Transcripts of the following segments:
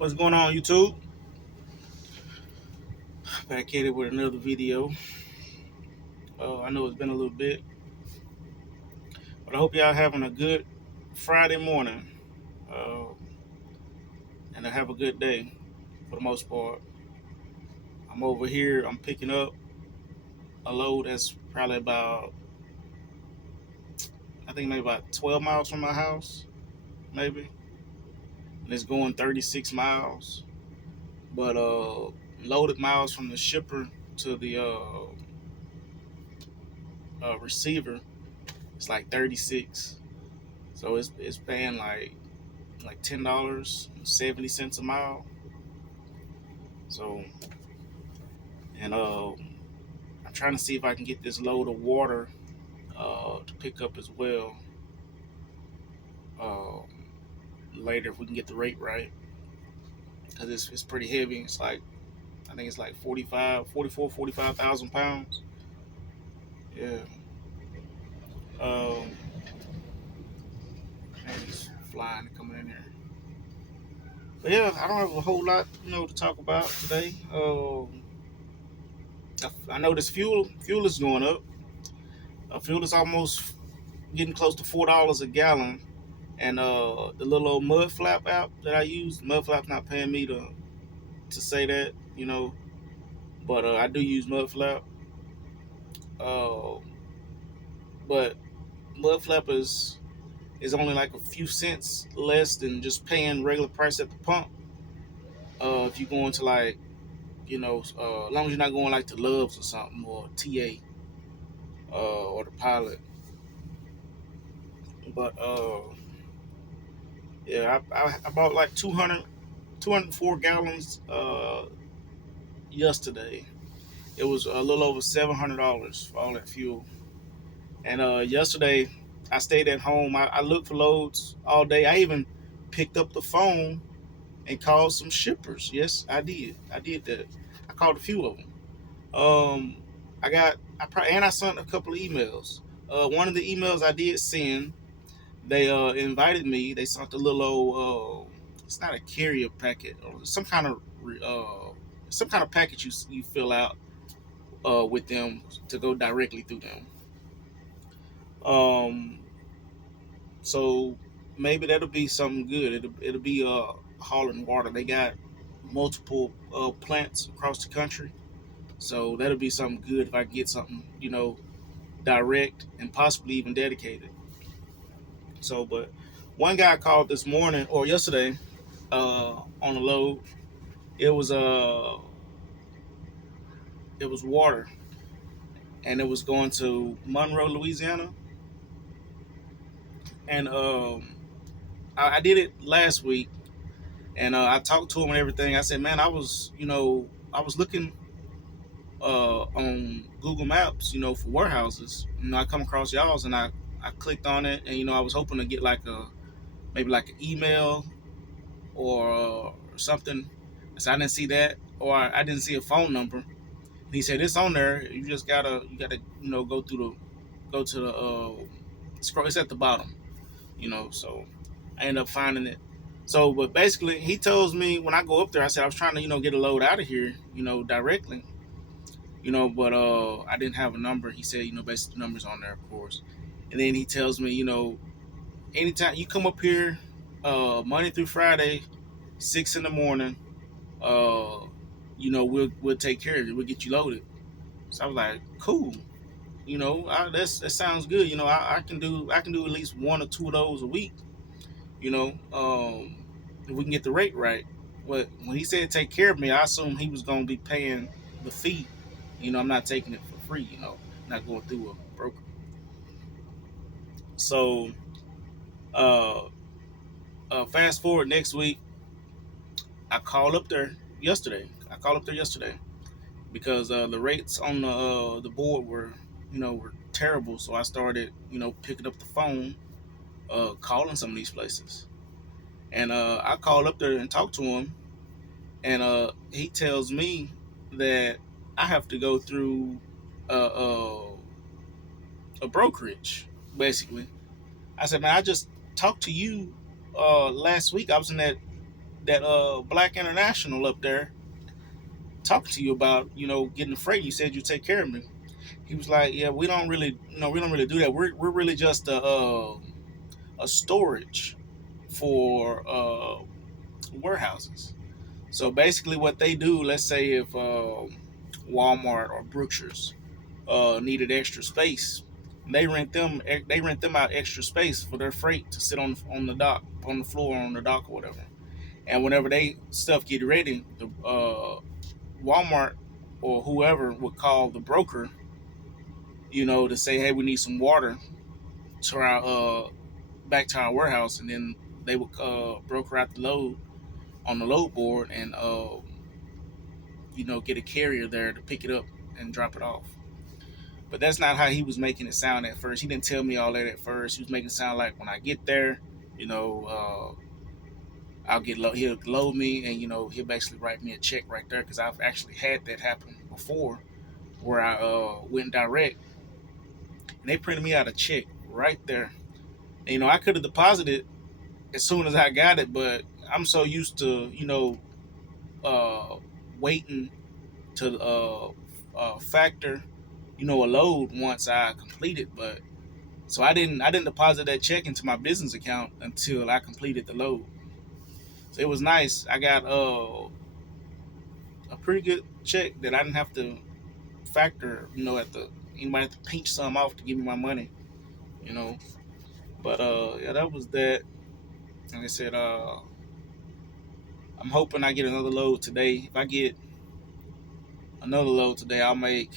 What's going on, YouTube? Back at it with another video. I know it's been a little bit, but I hope y'all having a good Friday morning, uh, and I have a good day for the most part. I'm over here. I'm picking up a load that's probably about, I think maybe about 12 miles from my house, maybe, and it's going 36 miles. But loaded miles from the shipper to the receiver, it's like 36. So it's paying like $10.70 a mile. So, and I'm trying to see if I can get this load of water to pick up as well uh, later if we can get the rate right, because it's pretty heavy. It's like, I think it's like 45,000 pounds. Yeah. Um, and he's flying and coming in there. But yeah, I don't have a whole lot, to talk about today. I know this fuel is going up. Fuel is almost getting close to $4 a gallon. And the little old Mud Flap app that I use, Mud Flap's not paying me to say that, but I do use Mud Flap. Uh, but Mud Flap is only like a few cents less than just paying regular price at the pump. If you're going to like, as long as you're not going like to Love's or something, or TA, or the Pilot. But yeah, I bought like 204 gallons yesterday. It was a little over $700 for all that fuel. And yesterday, I stayed at home. I looked for loads all day. I even picked up the phone and called some shippers. Yes, I did. I did that. I called a few of them. Um, I sent a couple of emails. One of the emails I did send, they invited me. They sent a little old. It's not a carrier packet or some kind of package you fill out with them to go directly through them. Um, so maybe that'll be something good. It'll be hauling water. They got multiple plants across the country, so that'll be something good if I get something direct and possibly even dedicated. So, but one guy called this morning or yesterday on the load. It was it was water, and it was going to Monroe, Louisiana, and I did it last week. And I talked to him and everything. I said, man, I was looking on Google Maps, for warehouses. I come across y'all's, and I clicked on it, and I was hoping to get like maybe like an email or something. So I didn't see that, or I didn't see a phone number. And he said it's on there. You gotta go to the scroll. It's at the bottom, So I ended up finding it. So, but basically, he tells me when I go up there, I said I was trying to, get a load out of here, directly, but I didn't have a number. He said, basically the number's on there, of course. And then he tells me, anytime you come up here, Monday through Friday, 6 in the morning, uh, we'll take care of it. We'll get you loaded. So I was like, cool. That sounds good. I can do at least one or two of those a week. If we can get the rate right. But when he said take care of me, I assumed he was going to be paying the fee. I'm not taking it for free. Not going through a broker. So, uh, fast forward next week, I called up there yesterday. Because the rates on the board were terrible. So I started picking up the phone, calling some of these places. And I called up there and talked to him, and he tells me that I have to go through a brokerage, basically. I said, man, I just talked to you last week. I was in that that Black International up there talking to you about, getting the freight. You said you take care of me. He was like, yeah, we don't really, we don't really do that. We're really just a storage for warehouses. So basically, what they do, let's say if Walmart or Brookshire's needed extra space, they rent them out extra space for their freight to sit on the dock, on the floor, on the dock or whatever. And whenever they stuff get ready, the Walmart or whoever would call the broker, to say, hey, we need some water to our back to our warehouse, and then they would broker out the load on the load board and get a carrier there to pick it up and drop it off. But that's not how he was making it sound at first. He didn't tell me all that at first. He was making it sound like when I get there, you know, he'll load me, and he'll basically write me a check right there, because I've actually had that happen before, where I went direct and they printed me out a check right there. And, I could have deposited as soon as I got it, but I'm so used to uh, waiting to factor a load once I complete it. But so I didn't deposit that check into my business account until I completed the load. So it was nice. I got a pretty good check that I didn't have to factor. At the anybody have to pinch some off to give me my money. You know, but yeah, that was that. Like I said, I'm hoping I get another load today. If I get another load today, I'll make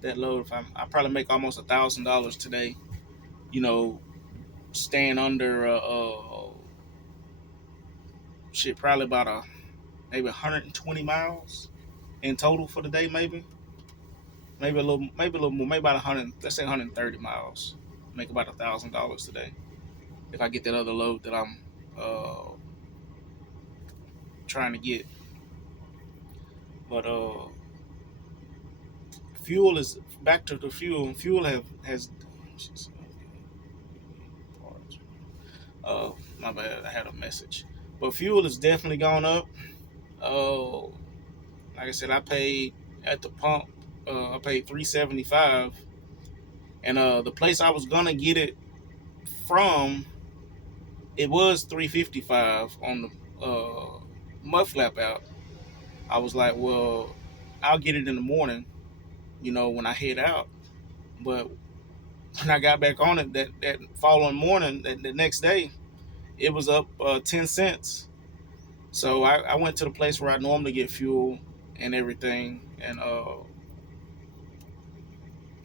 that load. I probably make almost $1,000 today. You know, staying under shit, probably about maybe 120 miles in total for the day. Maybe a little more. Maybe about 100. Let's say 130 miles. Make about $1,000 today if I get that other load that I'm uh, trying to get. But fuel is back to the fuel. Fuel has. My bad. I had a message. But fuel has definitely gone up. Uh, like I said, I paid at the pump. I paid $3.75, and the place I was gonna get it from, it was $3.55 on the mud flap out. I was like, well, I'll get it in the morning, when I head out. But when I got back on it that following morning, the next day, it was up 10 cents. So I went to the place where I normally get fuel and everything, and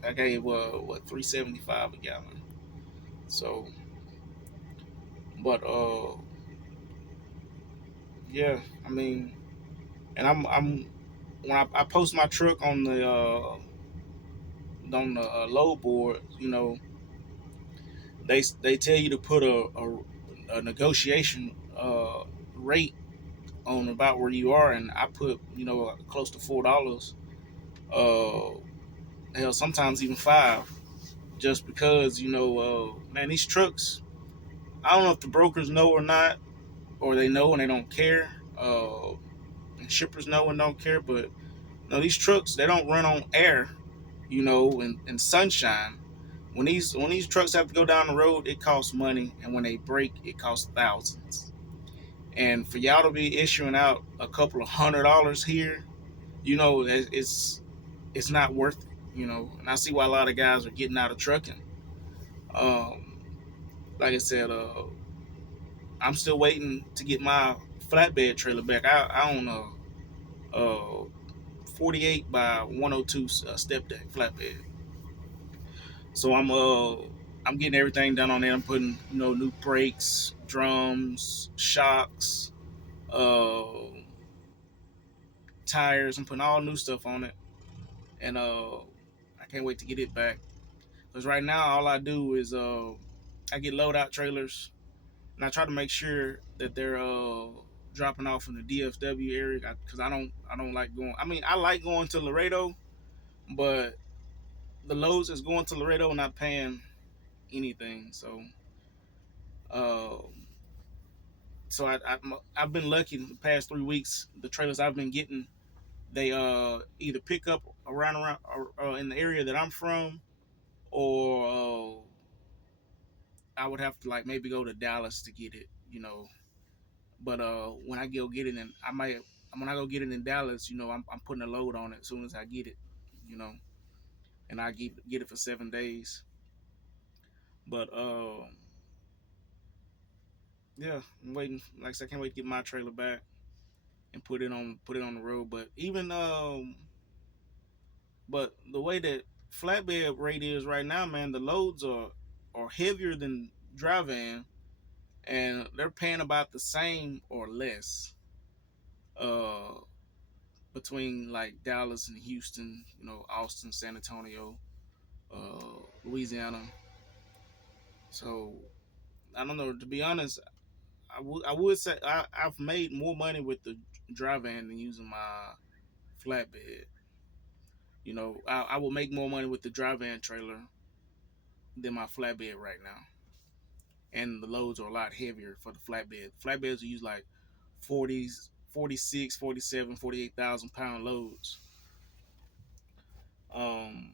I gave $3.75 a gallon. So, but yeah, I mean, and I'm when I post my truck on the load board, they tell you to put a negotiation rate on about where you are, and I put close to $4. Uh, Hell, sometimes even five, just because man, these trucks. I don't know if the brokers know or not, or they know and they don't care. And shippers know and don't care, but these trucks, they don't run on air, and sunshine. When these trucks have to go down the road, it costs money, and when they break, it costs thousands. And for y'all to be issuing out a couple of $100 here, it's not worth it. And I see why a lot of guys are getting out of trucking. Um, like I said, I'm still waiting to get my flatbed trailer back. I own a 48 by 102 step deck flatbed. So I'm getting everything done on there. I'm putting new brakes, drums, shocks, uh, tires. I'm putting all new stuff on it, and I can't wait to get it back. Because right now all I do is I get load out trailers, and I try to make sure that they're dropping off in the DFW area, because I don't like going. I mean, I like going to Laredo, but the loads is going to Laredo not paying anything. So uh, So I've been lucky in the past 3 weeks. The trailers I've been getting, they either pick up around or in the area that I'm from, or I would have to like maybe go to Dallas to get it, But when I go get it, and I might when I go get it in Dallas, I'm putting a load on it as soon as I get it, you know, and I get it for 7 days. But yeah, I'm waiting. Like I said, I can't wait to get my trailer back and put it on the road. But the way that flatbed rate is right now, man, the loads are heavier than dry van, and they're paying about the same or less. Uh, Between like Dallas and Houston, Austin, San Antonio, Louisiana. So I don't know. To be honest, I would say I've made more money with the dry van than using my flatbed. I will make more money with the dry van trailer than my flatbed right now. And the loads are a lot heavier for the flatbed. Flatbeds will use like 40s, 46, 47, 48,000 pound loads. Um,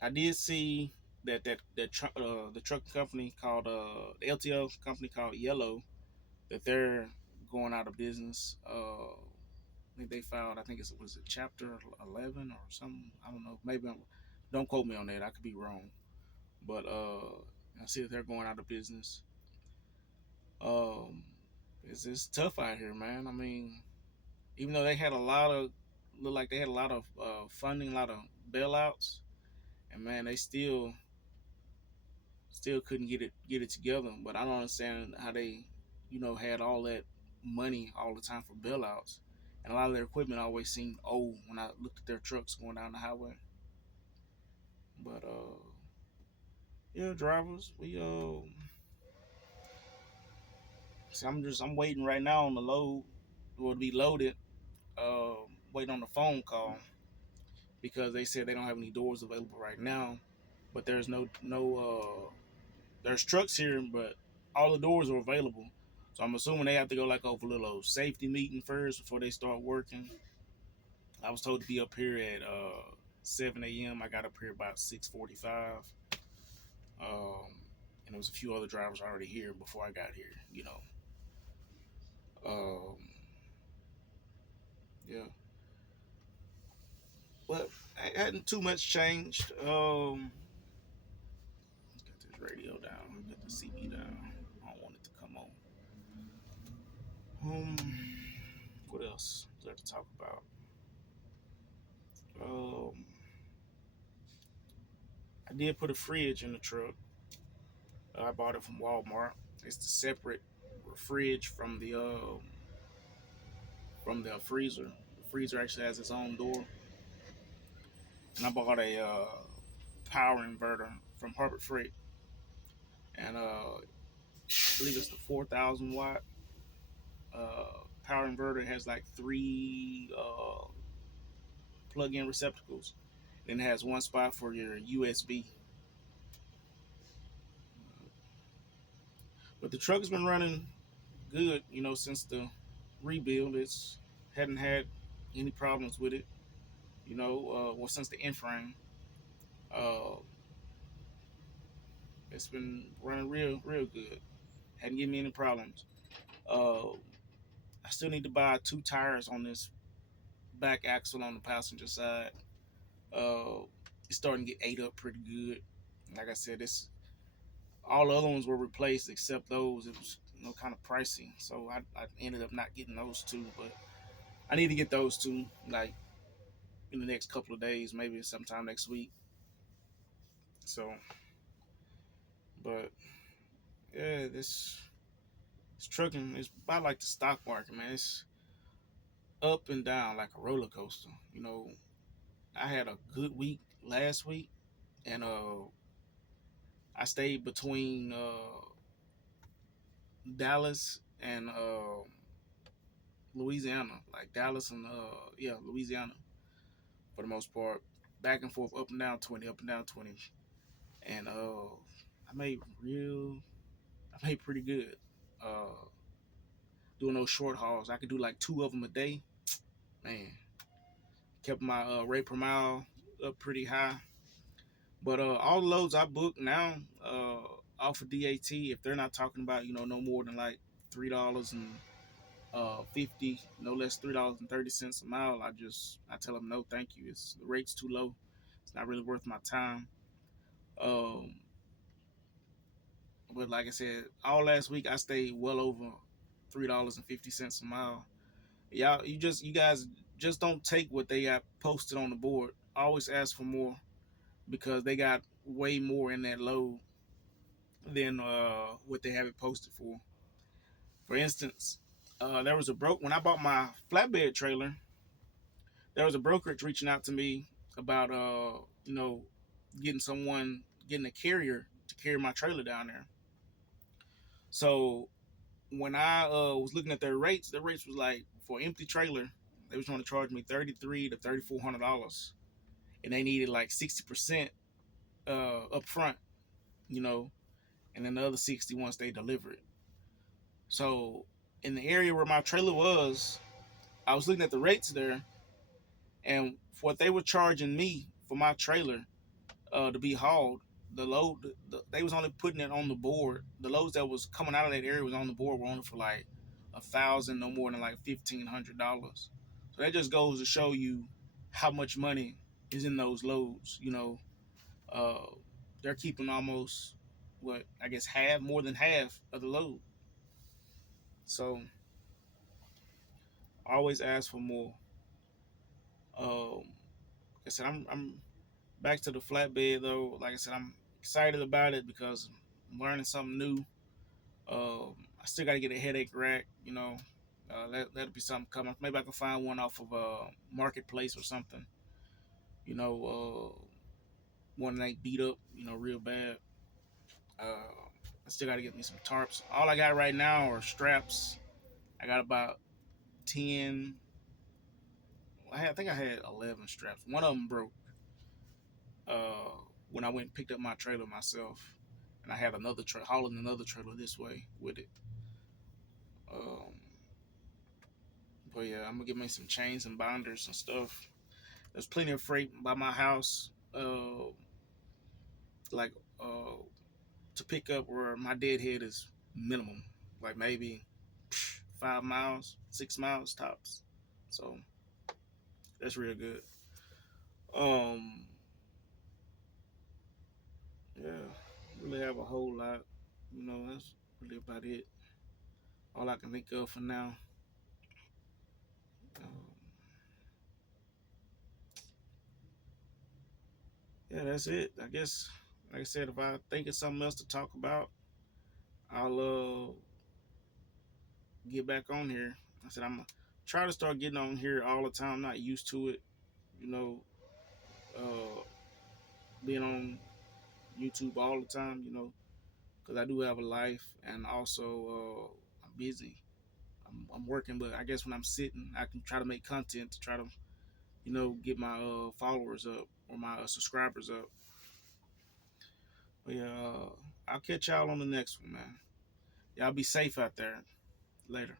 I did see the truck company called the LTL company called Yellow, that they're going out of business. I think they filed. I think it was a Chapter 11 or something. I don't know. Don't quote me on that. I could be wrong. But I see that they're going out of business. Um, it's tough out here, man. I mean, even though they had a lot of look like they had a lot of funding, a lot of bailouts, and man, they still couldn't get it together. But I don't understand how they, had all that money all the time for bailouts, and a lot of their equipment always seemed old when I looked at their trucks going down the highway. But yeah, drivers, we see, I'm waiting right now on the load, or to be loaded. Waiting on the phone call because they said they don't have any doors available right now. But there's there's trucks here, but all the doors are available. So I'm assuming they have to go like over a little safety meeting first before they start working. I was told to be up here at 7 a.m. I got up here about 6:45. And there was a few other drivers already here before I got here. Um, yeah, but it hadn't too much changed. Get this radio down. Get the CB down. I don't want it to come on. Um, what else is there to talk about? Um, I did put a fridge in the truck. I bought it from Walmart. It's the separate fridge from the freezer. The freezer actually has its own door, and I bought a power inverter from Harbor Freight, and I believe it's the 4,000 watt power inverter. It has like three plug-in receptacles, and it has one spot for your USB. But the truck has been running good, since the rebuild. It's hadn't had any problems with it, well, since the end frame. Uh, it's been running real, real good. Hadn't given me any problems. Uh, I still need to buy two tires on this back axle on the passenger side. Uh, it's starting to get ate up pretty good. Like I said, it's all the other ones were replaced except those. It was kind of pricey, so I ended up not getting those two. But I need to get those two like in the next couple of days, maybe sometime next week. So, but yeah, this trucking is about like the stock market, man. It's up and down like a roller coaster. I had a good week last week, and I stayed between Dallas and Louisiana, like Dallas and Louisiana for the most part, back and forth, up and down 20, up and down 20, and I made pretty good. Uh, doing those short hauls. I could do like 2 of them a day. Man, kept my rate per mile up pretty high. But all the loads I book now off of DAT, if they're not talking about no more than like $3 and 50, no less $3.30 a mile, I tell them no, thank you. It's the rate's too low. It's not really worth my time. Um, but like I said, all last week I stayed well over $3.50 a mile. You guys just don't take what they got posted on the board. Always ask for more because they got way more in that load than what they have it posted for. For instance, there was a broke when I bought my flatbed trailer. There was a brokerage reaching out to me about getting a carrier to carry my trailer down there. So when I was looking at their rates was like for an empty trailer, they was trying to charge me $3,300 to $3,400, and they needed like 60% up front, you know, and then the other 60 once they deliver it. So in the area where my trailer was, I was looking at the rates there, and for what they were charging me for my trailer to be hauled, they was only putting it on the board. The loads that was coming out of that area was on the board were only for like 1,000, no more than like $1,500. So that just goes to show you how much money is in those loads. Uh, they're keeping almost what I guess more than half of the load. So always ask for more. Like I said, I'm back to the flatbed though. Like I said, I'm excited about it because I'm learning something new. I still got to get a headache rack. That'll be something coming. Maybe I can find one off of a marketplace or something. One that ain't beat up, real bad. I still got to get me some tarps. All I got right now are straps. I got about 10. I think I had 11 straps. One of them broke when I went and picked up my trailer myself, and I had hauling another trailer this way with it. Um, but yeah, I'm gonna get me some chains and binders and stuff. There's plenty of freight by my house, like to pick up where my deadhead is minimum, like maybe 5 miles, 6 miles tops. So that's real good. Um, yeah, really have a whole lot. That's really about it. All I can think of for now. Um, yeah, that's it. I guess, like I said, if I think of something else to talk about, I'll get back on here. I said I'm gonna try to start getting on here all the time. I'm not used to it, you know, uh, being on YouTube all the time, because I do have a life and also I'm busy. I'm working, but I guess when I'm sitting, I can try to make content to try to, get my followers up or my subscribers up. But yeah, I'll catch y'all on the next one, man. Y'all be safe out there. Later.